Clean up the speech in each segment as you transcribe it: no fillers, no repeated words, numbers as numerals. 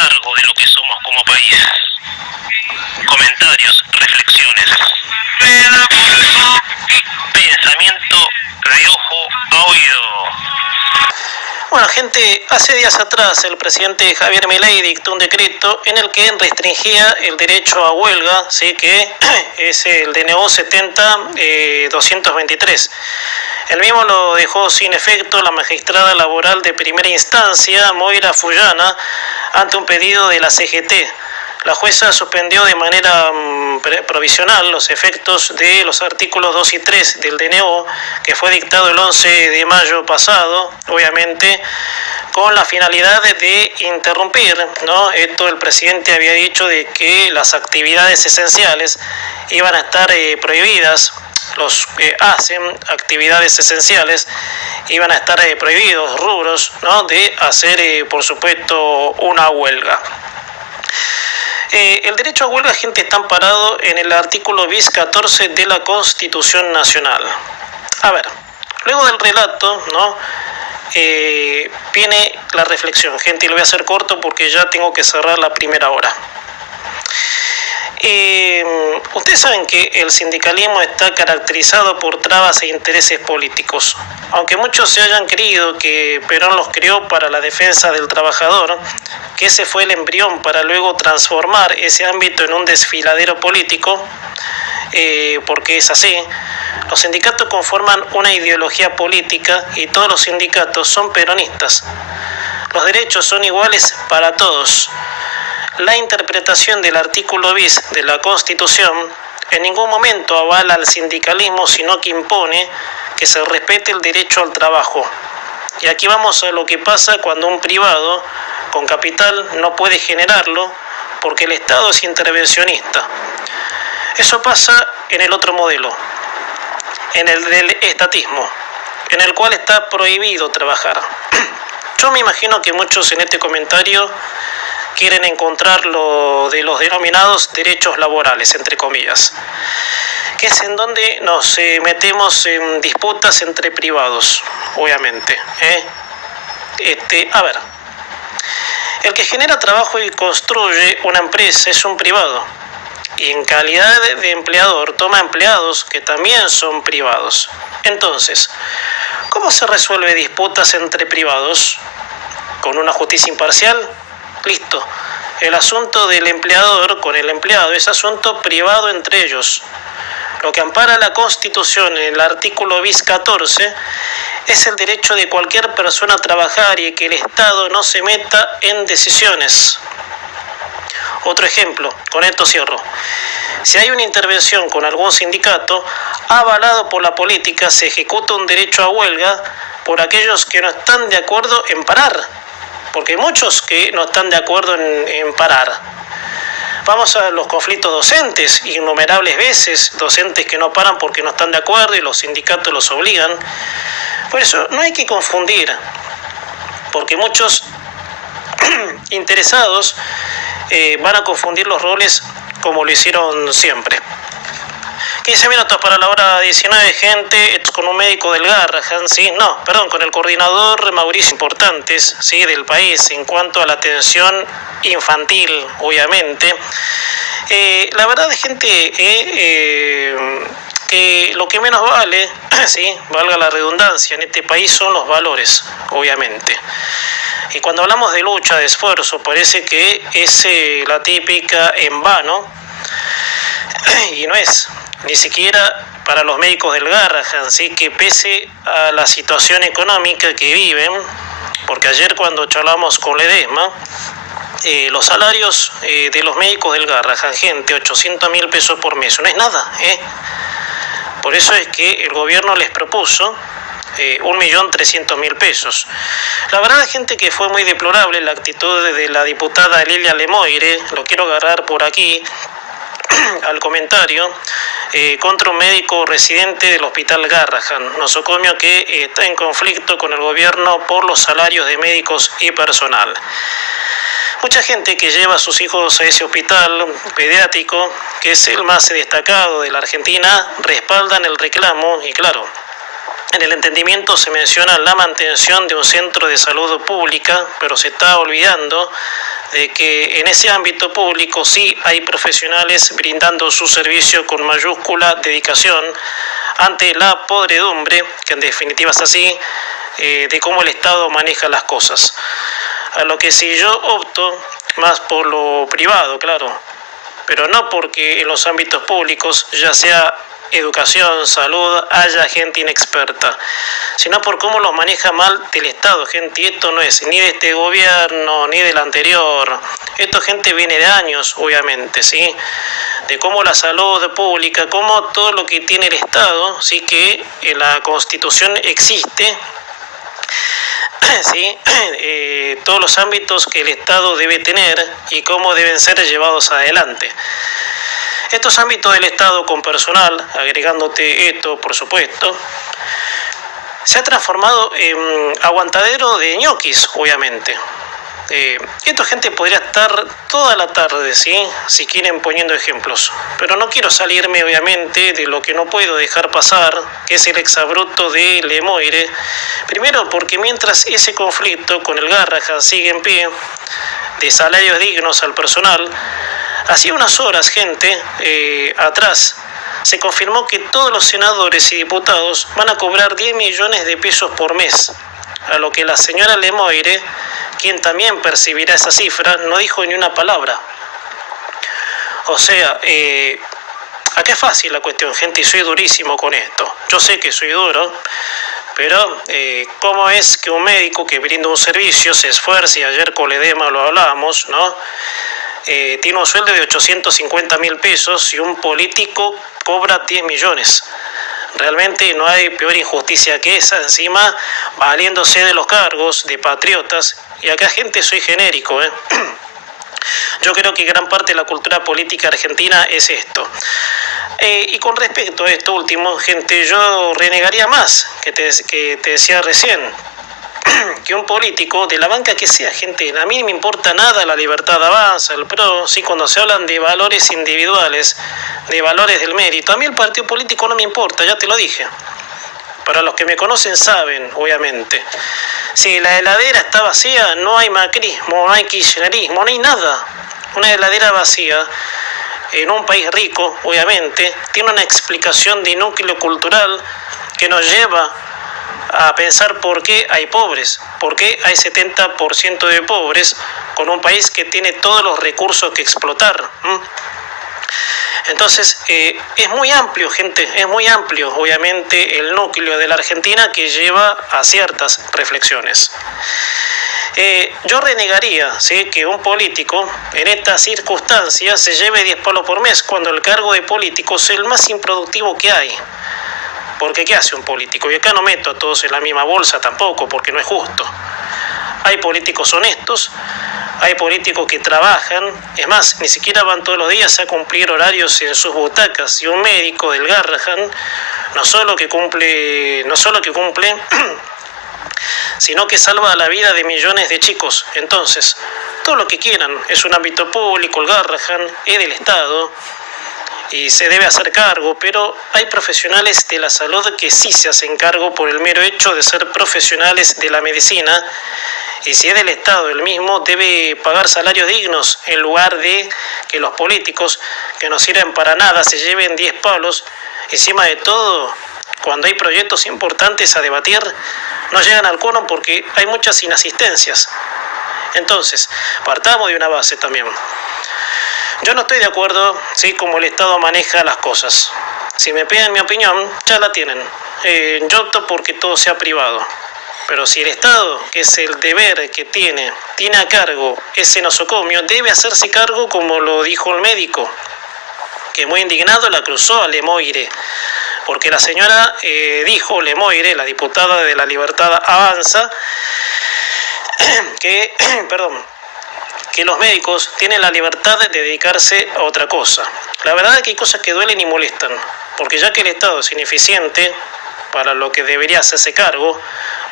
largo de lo que somos como país. Comentarios, reflexiones. Pensamiento de ojo a oído. Bueno, gente, hace días atrás el presidente Javier Milei dictó un decreto en el que restringía el derecho a huelga, ¿sí? Que es el DNO 70-223. El mismo lo dejó sin efecto la magistrada laboral de primera instancia, Moira Fullana, ante un pedido de la CGT. La jueza suspendió de manera provisional los efectos de los artículos 2 y 3 del DNO, que fue dictado el 11 de mayo pasado, obviamente, con la finalidad de interrumpir, ¿no? Esto el presidente había dicho de que las actividades esenciales iban a estar prohibidas. Los que hacen actividades esenciales iban a estar prohibidos, rubros, ¿no? De hacer, por supuesto, una huelga. El derecho a huelga, gente, está amparado en el artículo bis 14 de la Constitución Nacional. A ver, luego del relato, ¿no? Viene la reflexión, gente, y lo voy a hacer corto porque ya tengo que cerrar la primera hora. Ustedes saben que el sindicalismo está caracterizado por trabas e intereses políticos. Aunque muchos se hayan creído que Perón los creó para la defensa del trabajador, que ese fue el embrión para luego transformar ese ámbito en un desfiladero político, porque es así, los sindicatos conforman una ideología política y todos los sindicatos son peronistas. Los derechos son iguales para todos. La interpretación del artículo bis de la Constitución en ningún momento avala al sindicalismo, sino que impone que se respete el derecho al trabajo. Y aquí vamos a lo que pasa cuando un privado con capital no puede generarlo porque el Estado es intervencionista. Eso pasa en el otro modelo, en el del estatismo, en el cual está prohibido trabajar. Yo me imagino que muchos en este comentario quieren encontrar lo de los denominados derechos laborales, entre comillas, que es en donde nos metemos en disputas entre privados, obviamente. A ver, el que genera trabajo y construye una empresa es un privado, y en calidad de empleador toma empleados que también son privados. Entonces, ¿cómo se resuelve disputas entre privados? ¿Con una justicia imparcial? Listo. El asunto del empleador con el empleado es asunto privado entre ellos. Lo que ampara la Constitución en el artículo bis 14 es el derecho de cualquier persona a trabajar y que el Estado no se meta en decisiones. Otro ejemplo, con esto cierro. Si hay una intervención con algún sindicato, avalado por la política, se ejecuta un derecho a huelga por aquellos que no están de acuerdo en parar. Porque hay muchos que no están de acuerdo en parar. Vamos a los conflictos docentes, innumerables veces, docentes que no paran porque no están de acuerdo y los sindicatos los obligan. Por eso no hay que confundir, porque muchos interesados van a confundir los roles como lo hicieron siempre. 15 minutos para la hora 19, gente, con un médico del Garrahan, ¿sí? Con el coordinador Mauricio Importantes, ¿sí? Del país en cuanto a la atención infantil, obviamente. La verdad, gente, que lo que menos vale, ¿sí? Valga la redundancia, en este país son los valores, obviamente. Y cuando hablamos de lucha, de esfuerzo, parece que es la típica en vano, y no es. Ni siquiera para los médicos del Garrahan, ¿sí? Que pese a la situación económica que viven, porque ayer cuando charlamos con Ledesma, los salarios de los médicos del Garrahan, gente, 800.000 pesos por mes, no es nada, Por eso es que el gobierno les propuso 1.300.000 pesos. La verdad, gente, que fue muy deplorable la actitud de la diputada Lilia Lemoyre, lo quiero agarrar por aquí, al comentario, contra un médico residente del hospital Garrahan, nosocomio que está en conflicto con el gobierno por los salarios de médicos y personal. Mucha gente que lleva a sus hijos a ese hospital pediátrico, que es el más destacado de la Argentina, respaldan el reclamo y claro, en el entendimiento se menciona la mantención de un centro de salud pública, pero se está olvidando de que en ese ámbito público sí hay profesionales brindando su servicio con mayúscula dedicación ante la podredumbre, que en definitiva es así, de cómo el Estado maneja las cosas. A lo que si yo opto más por lo privado, claro, pero no porque en los ámbitos públicos, ya sea educación, salud, haya gente inexperta, sino por cómo los maneja mal del Estado, gente. Y esto no es ni de este gobierno ni del anterior. Esto, gente, viene de años, obviamente, ¿sí? De cómo la salud pública, cómo todo lo que tiene el Estado, sí, que en la Constitución existe, ¿sí? Todos los ámbitos que el Estado debe tener y cómo deben ser llevados adelante. Estos ámbitos del Estado con personal, agregándote esto, por supuesto, se ha transformado en aguantadero de ñoquis, obviamente. Esto, gente, podría estar toda la tarde, ¿sí? Si quieren, poniendo ejemplos. Pero no quiero salirme, obviamente, de lo que no puedo dejar pasar, que es el exabrupto de Lemoyre. Primero, porque mientras ese conflicto con el Garrahan sigue en pie, de salarios dignos al personal, hacía unas horas, gente, atrás, se confirmó que todos los senadores y diputados van a cobrar 10 millones de pesos por mes, a lo que la señora Lemoyre, quien también percibirá esa cifra, no dijo ni una palabra. O sea, acá es fácil la cuestión, gente, y soy durísimo con esto. Yo sé que soy duro, pero ¿cómo es que un médico que brinda un servicio se esfuerza, y ayer con Ledema lo hablábamos, ¿no? Tiene un sueldo de 850.000 pesos y un político cobra 10 millones. Realmente no hay peor injusticia que esa, encima valiéndose de los cargos de patriotas. Y acá, gente, soy genérico, ¿eh? Yo creo que gran parte de la cultura política argentina es esto. Y con respecto a esto último, gente, yo renegaría más, que te decía recién, que un político de la banca que sea, gente. A mí no me importa nada la Libertad Avanza, el PRO, sí, cuando se hablan de valores individuales, de valores del mérito. A mí el partido político no me importa, ya te lo dije. Para los que me conocen saben, obviamente. Si la heladera está vacía, no hay macrismo, no hay kirchnerismo, no hay nada. Una heladera vacía en un país rico, obviamente, tiene una explicación de núcleo cultural que nos lleva a pensar por qué hay pobres, por qué hay 70% de pobres con un país que tiene todos los recursos que explotar. Entonces, es muy amplio, gente, es muy amplio, obviamente, el núcleo de la Argentina que lleva a ciertas reflexiones. Yo renegaría, ¿sí?, que un político en estas circunstancias se lleve 10 palos por mes, cuando el cargo de político es el más improductivo que hay. Porque ¿qué hace un político? Y acá no meto a todos en la misma bolsa tampoco, porque no es justo. Hay políticos honestos, hay políticos que trabajan, es más, ni siquiera van todos los días a cumplir horarios en sus butacas. Y un médico del Garrahan no solo que cumple, sino que salva la vida de millones de chicos. Entonces, todo lo que quieran, es un ámbito público, el Garrahan es del Estado y se debe hacer cargo, pero hay profesionales de la salud que sí se hacen cargo por el mero hecho de ser profesionales de la medicina, y si es del Estado el mismo, debe pagar salarios dignos en lugar de que los políticos, que no sirven para nada, se lleven 10 palos. Encima de todo, cuando hay proyectos importantes a debatir, no llegan al quórum porque hay muchas inasistencias. Entonces, partamos de una base también. Yo no estoy de acuerdo, ¿sí?, como el Estado maneja las cosas. Si me piden mi opinión, ya la tienen. Yo opto porque todo sea privado. Pero si el Estado, que es el deber que tiene a cargo ese nosocomio, debe hacerse cargo, como lo dijo el médico, que muy indignado la cruzó a Lemoyre, porque la señora dijo, Lemoyre, la diputada de la Libertad Avanza, que los médicos tienen la libertad de dedicarse a otra cosa. La verdad es que hay cosas que duelen y molestan, porque ya que el Estado es ineficiente para lo que debería hacerse cargo,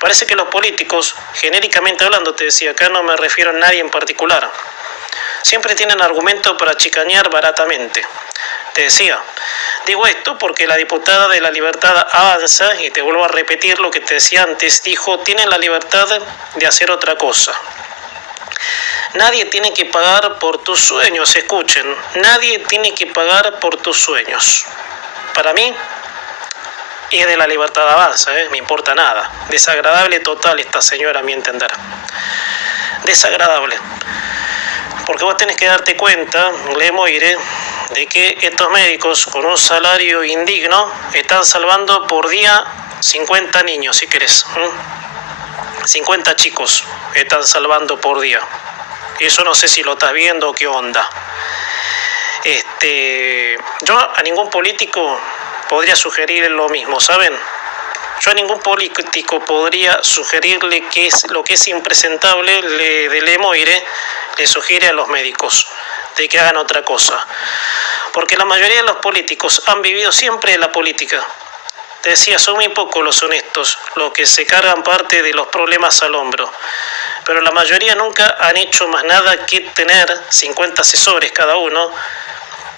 parece que los políticos, genéricamente hablando, te decía, acá no me refiero a nadie en particular, siempre tienen argumento para chicanear baratamente. Te decía, digo esto porque la diputada de la Libertad Avanza, y te vuelvo a repetir lo que te decía antes, dijo, tienen la libertad de hacer otra cosa. Nadie tiene que pagar por tus sueños, escuchen, nadie tiene que pagar por tus sueños. Para mí, es de la Libertad Avanza, me importa nada. Desagradable total esta señora, a mi entender. Desagradable. Porque vos tenés que darte cuenta, Lemoire, de que estos médicos con un salario indigno están salvando por día 50 niños, si querés. 50 chicos están salvando por día. Eso no sé si lo estás viendo o qué onda. Yo a ningún político podría sugerirle lo mismo, ¿saben? Yo a ningún político podría sugerirle que es lo que es impresentable de Lemoire, le sugiere a los médicos de que hagan otra cosa. Porque la mayoría de los políticos han vivido siempre de la política. Te decía, son muy pocos los honestos, los que se cargan parte de los problemas al hombro. Pero la mayoría nunca han hecho más nada que tener 50 asesores cada uno,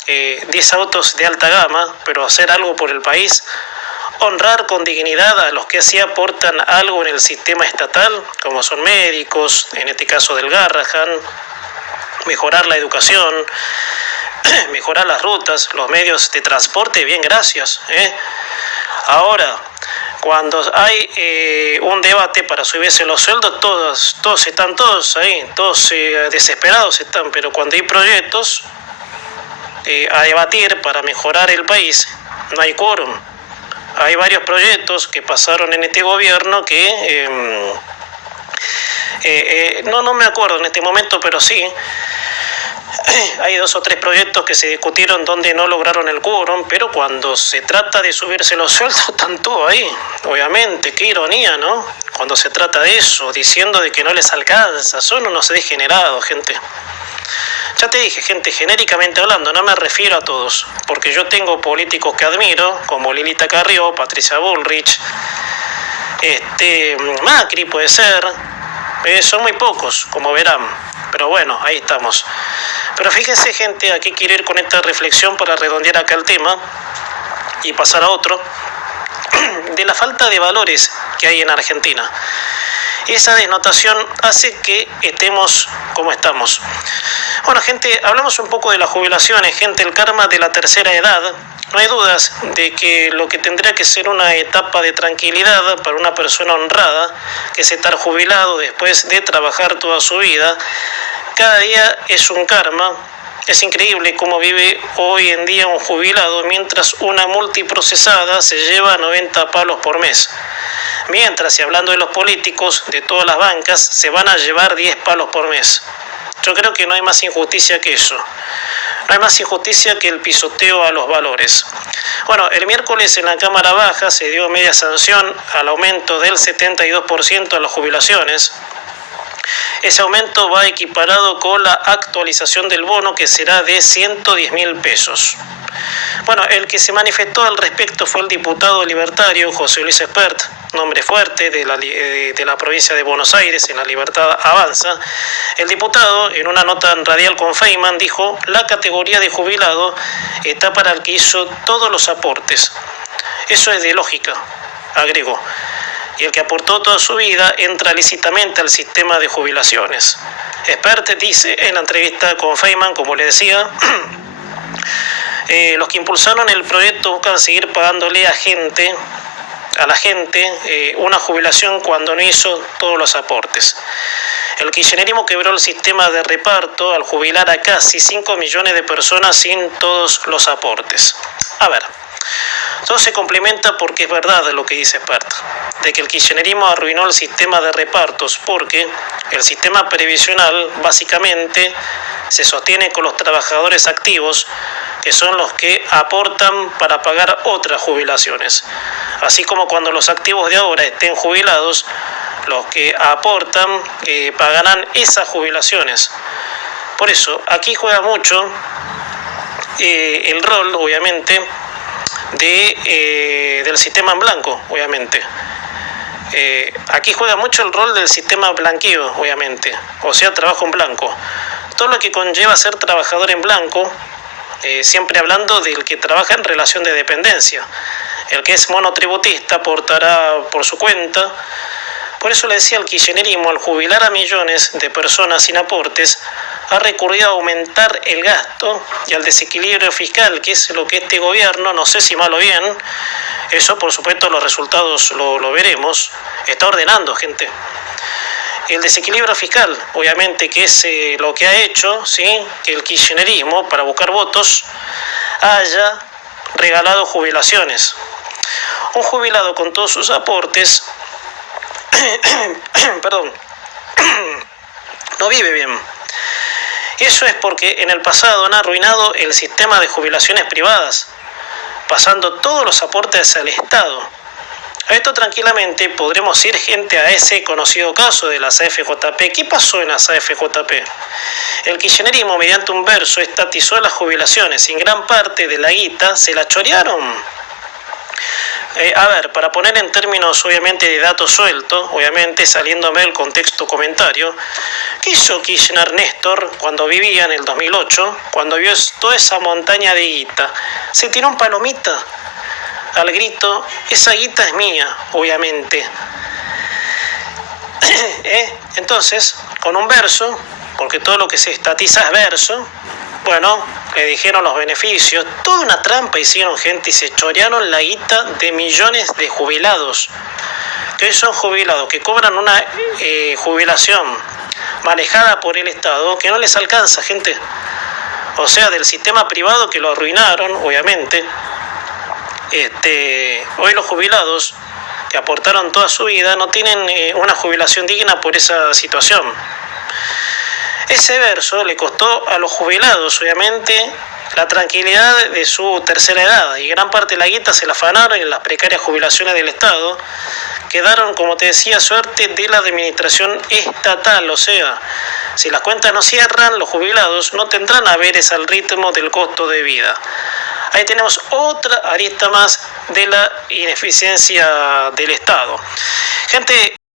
10 autos de alta gama, pero hacer algo por el país, honrar con dignidad a los que así aportan algo en el sistema estatal, como son médicos, en este caso del Garrahan, mejorar la educación, mejorar las rutas, los medios de transporte, bien, gracias. Ahora, cuando hay un debate para subirse los sueldos, todos están ahí, todos desesperados están, pero cuando hay proyectos a debatir para mejorar el país, no hay quórum. Hay varios proyectos que pasaron en este gobierno que no me acuerdo en este momento, pero sí, hay 2 o 3 proyectos que se discutieron donde no lograron el quórum, pero cuando se trata de subirse los sueldos están todos ahí. Obviamente, qué ironía, ¿no? Cuando se trata de eso, diciendo de que no les alcanza, son unos degenerados, gente. Ya te dije, gente, genéricamente hablando, no me refiero a todos, porque yo tengo políticos que admiro, como Lilita Carrió, Patricia Bullrich, Macri puede ser, son muy pocos, como verán, pero bueno, ahí estamos. Pero fíjense, gente, a qué quiero ir con esta reflexión para redondear acá el tema y pasar a otro, de la falta de valores que hay en Argentina. Esa desnotación hace que estemos como estamos. Bueno, gente, hablamos un poco de las jubilaciones, gente, el karma de la tercera edad. No hay dudas de que lo que tendría que ser una etapa de tranquilidad para una persona honrada, que es estar jubilado después de trabajar toda su vida, cada día es un karma. Es increíble cómo vive hoy en día un jubilado, mientras una multiprocesada se lleva 90 palos por mes. Mientras, y hablando de los políticos, de todas las bancas, se van a llevar 10 palos por mes. Yo creo que no hay más injusticia que eso. No hay más injusticia que el pisoteo a los valores. Bueno, el miércoles en la Cámara Baja se dio media sanción al aumento del 72% a las jubilaciones. Ese aumento va equiparado con la actualización del bono, que será de 110.000 pesos. Bueno, el que se manifestó al respecto fue el diputado libertario José Luis Espert, nombre fuerte de la provincia de Buenos Aires, en la Libertad Avanza. El diputado, en una nota radial con Feynman, dijo: la categoría de jubilado está para el que hizo todos los aportes. Eso es de lógica, agregó. Y el que aportó toda su vida entra lícitamente al sistema de jubilaciones. Espert dice en la entrevista con Feynman, como le decía, los que impulsaron el proyecto buscan seguir pagándole a la gente una jubilación cuando no hizo todos los aportes. El kirchnerismo quebró el sistema de reparto al jubilar a casi 5 millones de personas sin todos los aportes. A ver, todo se complementa porque es verdad lo que dice Espert, de que el kirchnerismo arruinó el sistema de repartos, porque el sistema previsional básicamente se sostiene con los trabajadores activos, que son los que aportan para pagar otras jubilaciones. Así como cuando los activos de ahora estén jubilados, los que aportan pagarán esas jubilaciones. Por eso, aquí juega mucho el rol, obviamente, del sistema en blanco, obviamente. Aquí juega mucho el rol del sistema blanqueo, obviamente, o sea, trabajo en blanco. Todo lo que conlleva ser trabajador en blanco, siempre hablando del que trabaja en relación de dependencia. El que es monotributista aportará por su cuenta, Por eso le decía, el kirchnerismo, al jubilar a millones de personas sin aportes, ha recurrido a aumentar el gasto y al desequilibrio fiscal, que es lo que este gobierno, no sé si mal o bien, eso por supuesto los resultados lo veremos, está ordenando, gente. El desequilibrio fiscal, obviamente, que es lo que ha hecho, ¿sí?, que el kirchnerismo, para buscar votos, haya regalado jubilaciones. Un jubilado con todos sus aportes perdón, no vive bien. Eso es porque en el pasado han arruinado el sistema de jubilaciones privadas, pasando todos los aportes al Estado. A esto tranquilamente podremos ir, gente, a ese conocido caso de las AFJP. ¿Qué pasó en las AFJP? El kirchnerismo, mediante un verso, estatizó las jubilaciones y en gran parte de la guita se la chorearon. A ver, para poner en términos obviamente de datos sueltos, obviamente saliéndome del contexto comentario, ¿qué hizo Kirchner Néstor cuando vivía en el 2008, cuando vio toda esa montaña de guita? Se tiró un palomita al grito, esa guita es mía, obviamente. Entonces, con un verso, porque todo lo que se estatiza es verso, bueno, le dijeron los beneficios, toda una trampa hicieron, gente, y se chorearon la guita de millones de jubilados, que hoy son jubilados, que cobran una jubilación manejada por el Estado, que no les alcanza, gente. O sea, del sistema privado que lo arruinaron, obviamente. Hoy los jubilados que aportaron toda su vida no tienen una jubilación digna por esa situación. Ese verso le costó a los jubilados, obviamente, la tranquilidad de su tercera edad, y gran parte de la guita se la afanaron en las precarias jubilaciones del Estado. Quedaron, como te decía, suerte de la administración estatal, o sea, si las cuentas no cierran, los jubilados no tendrán haberes al ritmo del costo de vida. Ahí tenemos otra arista más de la ineficiencia del Estado. Gente,